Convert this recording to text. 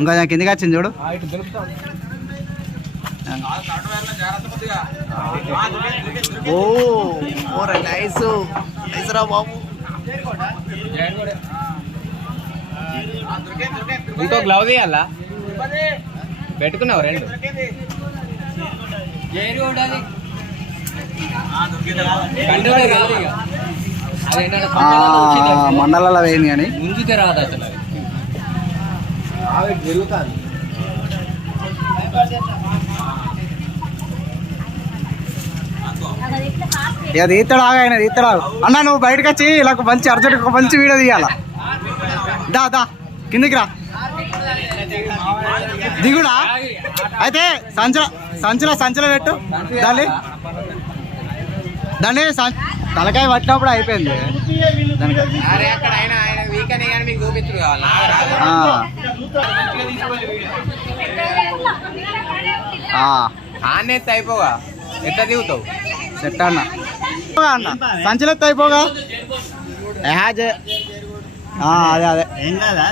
ఇంకా కిందికి వచ్చింది చూడు. ఓ నైస్ నైస్ రా బాబు. ఇంకో గ్లౌజ్ ఇవ్వాలా పెట్టుకున్నావు రెండు మండలాల వేయండి కానీ ముందుకే రాదు అసలు ఇక తీస్తాడు ఆయన తీస్తాడు. అన్న నువ్వు బయటకు వచ్చి ఇలా మంచి అర్జెంట్ ఒక మంచి వీడియో తీయాల. దా దా కిందికి రా. దిగుడా అయితే సంచలో పెట్టు దాన్ని తలకాయ పట్టినప్పుడు అయిపోయింది. ఆన్నెత్తి అయిపోగా ఎట్లా దిగుతావు సెట్ అన్న సంచలెత్తి అయిపోగా. అదే అదే ఏం కదా